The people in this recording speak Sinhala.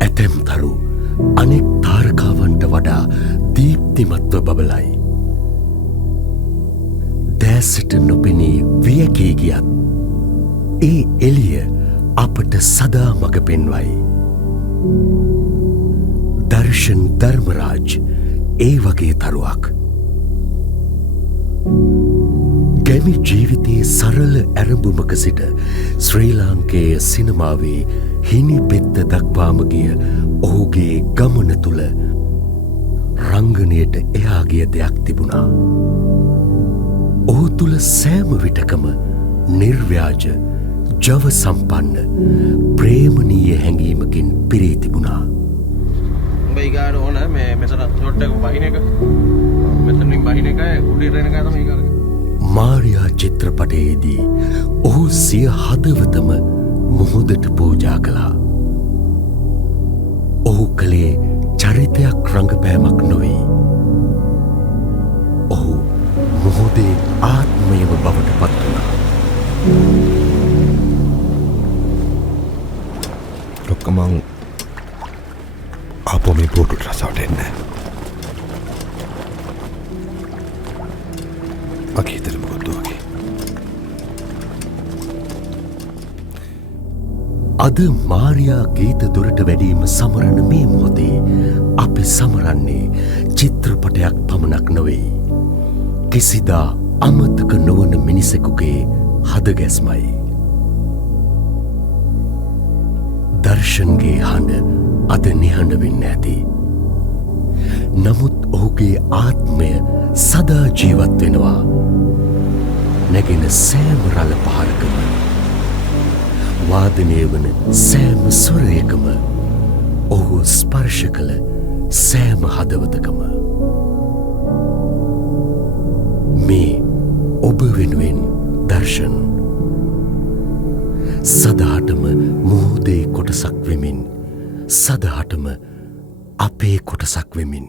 ඇතැම් තරු අනෙක් තාරකාවන්ට වඩා දීප්තිමත්ව බබලයි. දෑසට නොපෙනී වියකී ගියත් ඒ එළිය අපට සදා මඟ පෙන්වයි. දර්ශන් ධර්මරාජ් ඒ වගේ තරුවක්. ගැමි ජීවිතයේ සරල ඇරඹුමක සිට ශ්‍රී ලාංකේය සිනමාවේ හිනි පෙත්ත දක්වාම ගිය ඔහුගේ ගමන තුළ රංගනයට එහා ගිය දෙයක් තිබුණා. ඔහු තුළ සෑම විටකම නිර්ව්‍යාජ ජව සම්පන්න ප්‍රේමණීය හැඟීමකින් පිරී තිබුණා. ඊගාට ඕන මේ මෙතන ෂොට් එක බහින එක මෙතනින් බහින එකයි උඩට එන එක තමයි ඊගාට. මාරියා චිත්‍රපටයේදී ඔහු සිය හදවතම මුහුදට පූජා කළා. ඔහු කළේ චරිතයක් රංගපෑමක් නොවේ. ඔහු මුහුදේ ආත්මයම බවට පත් වුණා. ලොක්කමං අපෝ මේ බෝටුට රසවට එන්න. මගේ හිතට මොකද්ද වගේ. අද මාරියා ගීත දොරට වැඩීම සමරන මේ මොහොතේ අපි සමරන්නේ චිත්‍රපටයක් පමණක් නොවෙයි. කිසිදා අමතක නොවන මිනිසෙකුගේ හදගැස්මයි. දර්ශන්ගේ හඬ අද නිහඬ වෙන්න ඇති. නමුත් ඔහුගේ ආත්මය සදා ජීවත් වෙනවා. නැගෙන සෑම රළ පහරකම වාදනය වන සෑම ස්වරයකම ඔහු ස්පර්ශ කළ සෑම හදවතකම මේ ඔබ වෙනුවෙන් දර්ශන් සදාටම මුහුදේ කොටසක් වෙමින් සදහටම අපේ කොටසක් වෙමින්